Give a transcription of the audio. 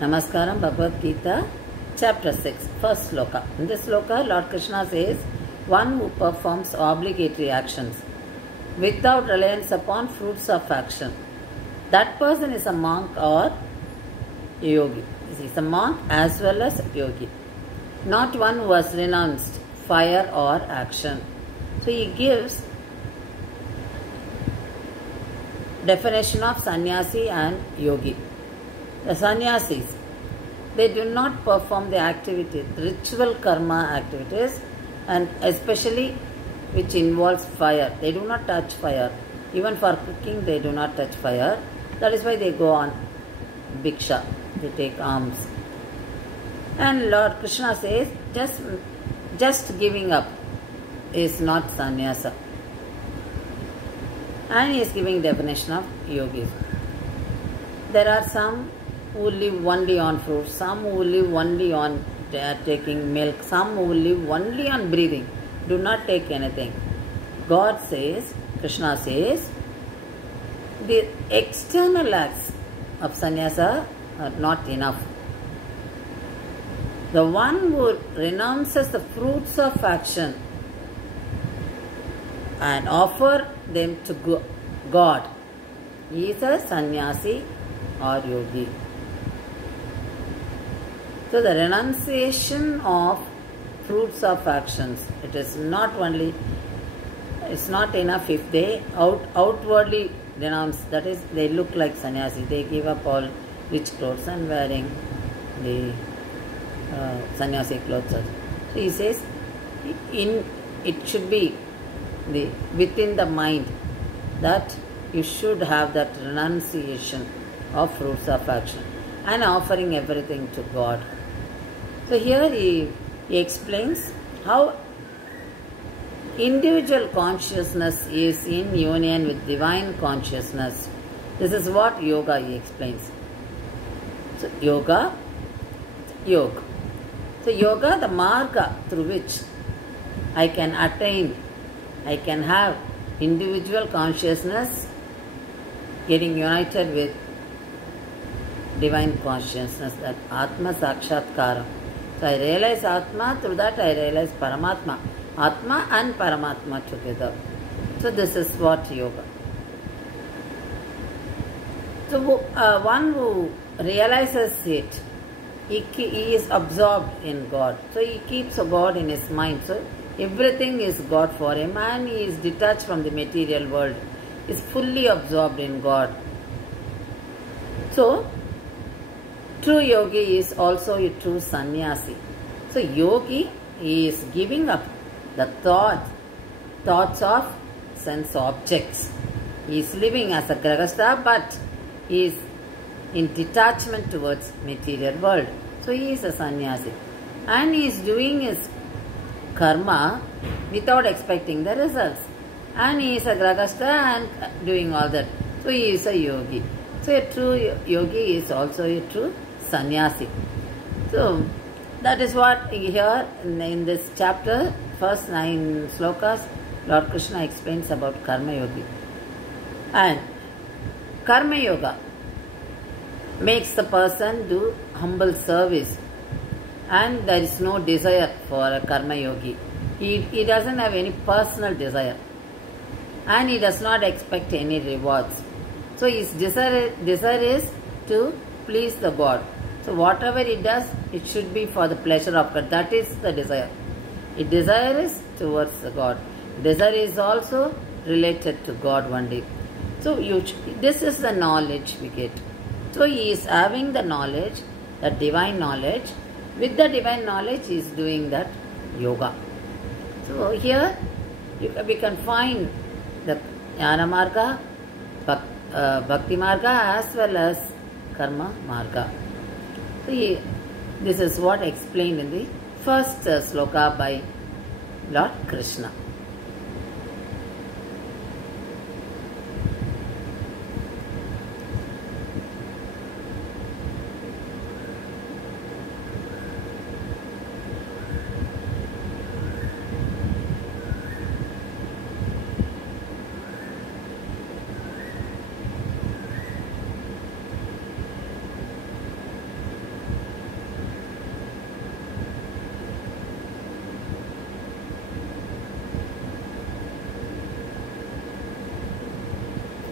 Namaskaram, Bhagavad Gita, chapter 6, first sloka. In this sloka, Lord Krishna says, one who performs obligatory actions without reliance upon fruits of action, that person is a monk or a yogi. He is a monk as well as a yogi. Not one who has renounced fire or action. So he gives definition of sannyasi and yogi. The sannyasis, they do not perform the activity, ritual karma activities, and especially which involves fire. They do not touch fire. Even for cooking, they do not touch fire. That is why they go on bhiksha. They take alms. And Lord Krishna says, just giving up is not sannyasa. And he is giving definition of yogis. There are some who live only on fruits, some who live only on taking milk, some who live only on breathing, do not take anything. God says, Krishna says, the external acts of sannyasa are not enough. The one who renounces the fruits of action and offer them to God, he is a sannyasi or yogi. So the renunciation of fruits of actions, it is not only, it's not enough if they outwardly renounce, that is, they look like sannyasi, they give up all rich clothes and wearing the sannyasi clothes. So he says, it should be within the mind that you should have that renunciation of fruits of action and offering everything to God. So here he explains how individual consciousness is in union with divine consciousness. This is what yoga he explains. So yoga, yoga. So yoga, the marga through which I can attain, I can have individual consciousness getting united with divine consciousness, that Atma Sakshatkara. So I realize Atma, through that I realize Paramatma. Atma and Paramatma together. So this is what yoga. So one who realizes it, he is absorbed in God. So he keeps God in his mind. So everything is God for him and he is detached from the material world. He is fully absorbed in God. So true yogi is also a true sannyasi. So yogi is giving up the thoughts of sense objects. He is living as a grahastha, but he is in detachment towards material world. So he is a sannyasi. And he is doing his karma without expecting the results. And he is a grahastha and doing all that. So he is a yogi. So a true yogi is also a true sannyasi. So that is what here in this chapter, first 9 slokas, Lord Krishna explains about Karma Yogi. And Karma Yoga makes the person do humble service, and there is no desire for a Karma Yogi. He doesn't have any personal desire, and he does not expect any rewards. So his desire is to please the God. So whatever he does, it should be for the pleasure of God. That is the desire. His desire is towards the God. Desire is also related to God only. So this is the knowledge we get. So he is having the knowledge, the divine knowledge. With the divine knowledge, he is doing that yoga. So here we can find the Jnana Marga, Bhakti Marga as well as Karma Marga. So this is what explained in the first sloka by Lord Krishna.